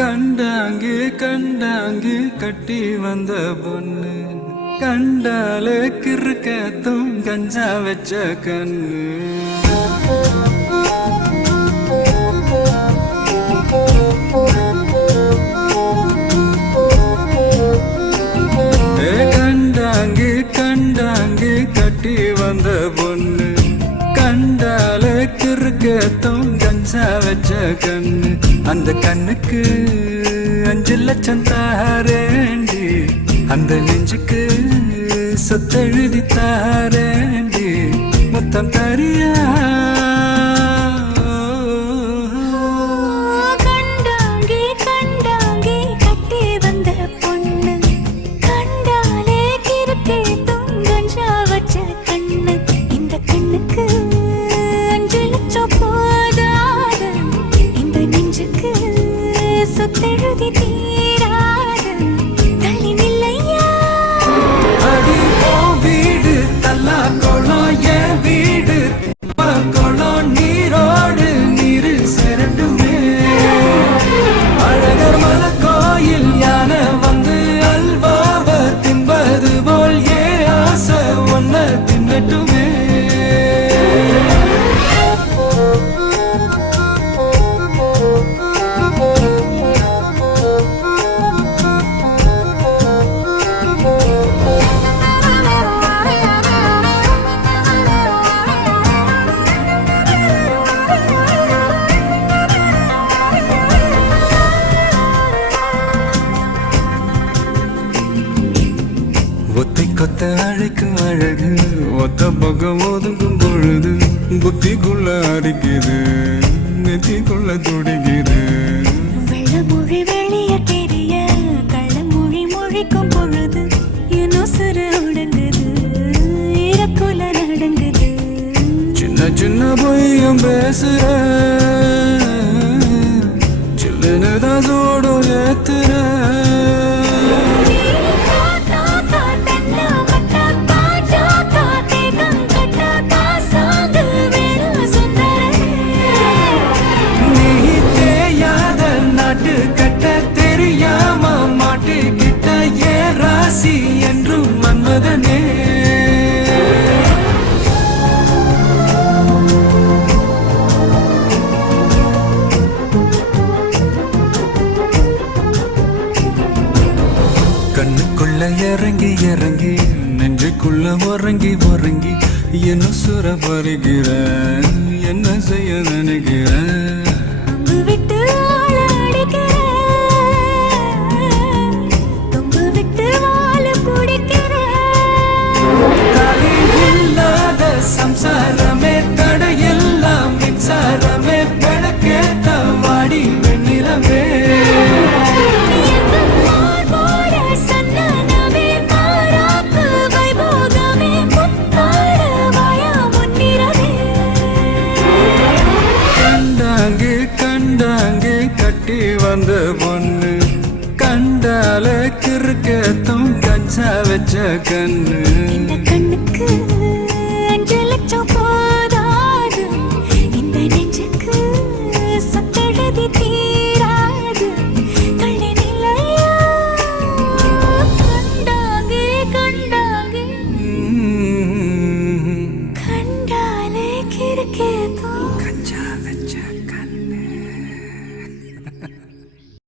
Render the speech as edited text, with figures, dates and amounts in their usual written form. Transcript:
கண்டாங்கு கண்டாங்கு கட்டி வந்த பொண்ணு கண்டாலே கிறுக்கத்தும் கஞ்சா வச்ச கண்ணு கண்டாங்கு கண்டாங்கு கட்டி வந்த பொண்ணு கண்டாலே கிறுக்கத்தும் கஞ்சா வச்ச கண்ணு அந்த கண்ணுக்கு 5 லட்சம் தாரேண்டி அந்த நெஞ்சுக்கு சொத்தெழுதி தாரேண்டி மொத்தம் தரியா ஒத்தை கொத்த அழைக்கும் அழகு ஒத்த பக்கம் ஒதுங்கும் பொழுது புத்திக்குள்ள அடிக்குது நெத்திக்குள்ள துடிக்குது வெள்ளமொழி வெளிய தெரிய கள்ளமொழி மொழிக்கும் பொழுது இன்னும் சிறு உடங்குது இறக்குல நடங்குது சின்ன சின்ன பொய்யும் பேசுற சில்லுனுதான் சோடு ஏத்துற என்றும் மன்மதனே கண்ணுக்குள்ள இறங்கி இறங்கி நெஞ்சுக்குள்ள உறங்கி உறங்கி என்ன சுர பருகிற என்ன செய்ய நினைக்கிற சம்சாரமே தடையெல்லாம் மின்சாரமே விளக்கேத்த வாடி வெண்ணிலவே கண்டாங்கு கண்டாங்கு கட்டி வந்த பொண்ணு கண்டால கிறுக்கத்தும் கஞ்சா வச்ச கண்ணு கண்ணுக்கு 5 லட்சம் போதாது இந்த நெஞ்சுக்கு சொத்தெழுதி தீராது தள்ளி நிலையா கண்டாங்கே கண்டாங்கே கண்டாலே கிறுக்கே